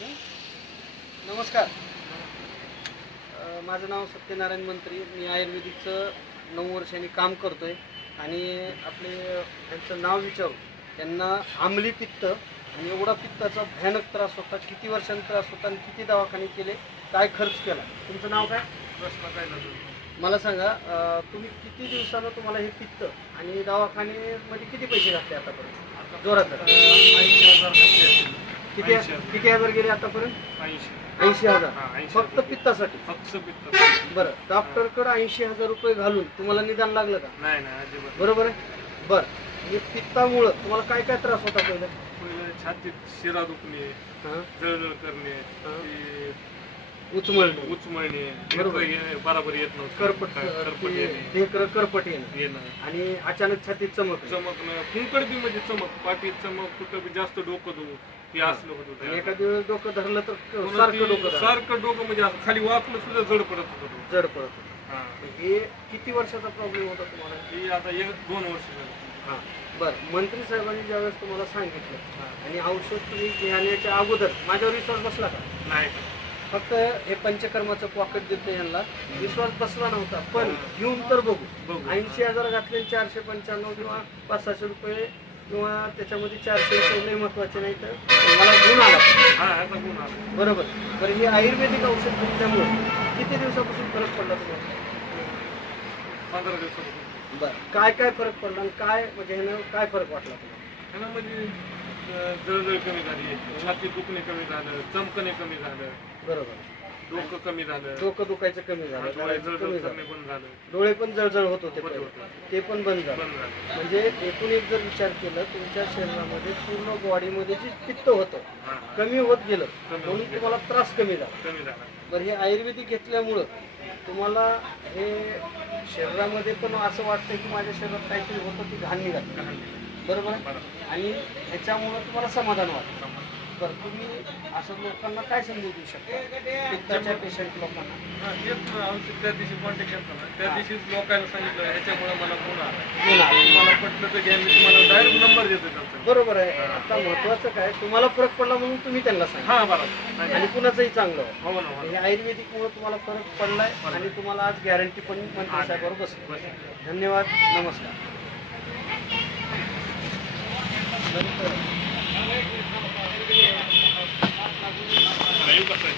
नमस्कार. माझं नाव सत्यनारायण मंत्री. मी आयुर्वेदिकचं 9 वर्षांनी काम करतोय आणि आपले त्यांचं नाव विचारू. त्यांना आम्ली पित्त आणि एवढा पित्ताचा भयानक त्रास होता. किती वर्षांनी त्रास होता आणि किती दवाखाने केले, काय खर्च केला. तुमचं नाव काय? प्रश्न काय झालं? मला सांगा, तुम्ही किती दिवसानं तुम्हाला हे पित्त आणि दवाखान्यामध्ये किती पैसे घातले आतापर्यंत? जोरात 80,000 किती किती हजार गेले आतापर्यंत? 80,000 फक्त पित्तासाठी? फक्त पित्त. बरं, डॉक्टरकडे 80,000 रुपये घालून तुम्हाला निदान लागलं का? नाही नाही अजिबात. बरोबर आहे. बरं, हे पित्तामुळं तुम्हाला काय काय त्रास होता पहिलं? पहिलं छातीत शिरा दुखणे, हां, जळजळ करणे, उचमळणे, बरोबर. बरोबर येत नव्हतं, करपट करपट येणं, आणि अचानक छातीत चमकणं, फुंकड बी म्हणजे चमक, पाठीत चमक, कुठं बी जास्त डोकं दुखू, हे असलं होत आणि होतं. एखाद दिवस डोकं धरलं तर पुन्हा सारखं डोकं धरलं. सारखं डोकं म्हणजे असं खाली वाकलं सुद्धा जड पडत होतं. जड पडत होतं. हा. हे किती वर्षाचा प्रॉब्लेम होता तुम्हाला? ही आता 1-2 वर्ष झाली. हां, बरं. मंत्री साहेबांनी ज्यावेळेस तुम्हाला सांगितलं हा. आणि औषध तुम्ही घेण्याच्या अगोदर माझ्यावर विश्वास बसला का? नाही. फक्त हे पंचकर्माचं पॉकेट देतं यांना विश्वास बसला नव्हता, पण घेऊन तर बघू. 80,000 घातले, 495 किंवा 500-600 रुपये किंवा त्याच्यामध्ये 400 रुपये लय महत्वाचे नाही, तर मला गुण आला. हा, आता गुण आला. बरोबर. बरं, हे आयुर्वेदिक औषध घेतल्यामुळे किती दिवसापासून फरक पडला तुम्हाला? 15 दिवसापासून. बरं, काय काय फरक पडला आणि काय म्हणजे ह्यानं काय फरक वाटला तुम्हाला? ह्यानं म्हणजे जळजळ कमी झाली, छाती दुखणे कमी झालं, चमकणे कमी झालं, बरोबर. डोकं कमी झालं, डोकं दुखायचं कमी झालं, डोळे धरायचं जळजळ कमी करणे झालं, बंद झालं, डोळे पण जळजळ होत होते होत पहिले. होतं. ते पण बंद झालं. बंद झालं. म्हणजे एकूण एक जर विचार केला, तुमच्या शरीरामध्ये पूर्ण बॉडीमध्ये जे पित्त होतं हा, कमी होत गेलं, कमी होत म्हणून गेलं. तुम्हाला त्रास कमी झाला. कमी झाला. बरं, हे आयुर्वेदिक घेतल्यामुळं तुम्हाला हे शरीरामध्ये पण असं वाटतं की माझ्या शरीरात काहीतरी होतं, ती घाण निघाली. बरोबर आहे? बरोबर. आणि ह्याच्यामुळं तुम्हाला समाधान वाटतं. बरं, तुम्ही असं लोकांना काय समजू देऊ शकता, पित्ताच्या पेशंट लोकांना? हा, तेच ना, औषध त्या दिवशी कॉन्टॅक्ट केला ना, त्या दिवशीच लोकांना सांगितलं ह्याच्यामुळे मला गुण आला. तुम्हाला पटलं तर घ्या, मी तुम्हाला डायरेक्ट नंबर देतो त्यांचा. बरोबर आहे. आता महत्वाचं काय, तुम्हाला फरक पडला म्हणून तुम्ही त्यांना सांगा हा, बरोबर. आणि कुणाचंही चांगलं व्हावं. हो ना, हो हे ना. आयुर्वेदिकमुळे तुम्हाला फरक पडलाय आणि तुम्हाला आज गॅरंटी पण मंत्री साहेबांवर बसली. बस. धन्यवाद. नमस्कार. येऊ कसं आहे?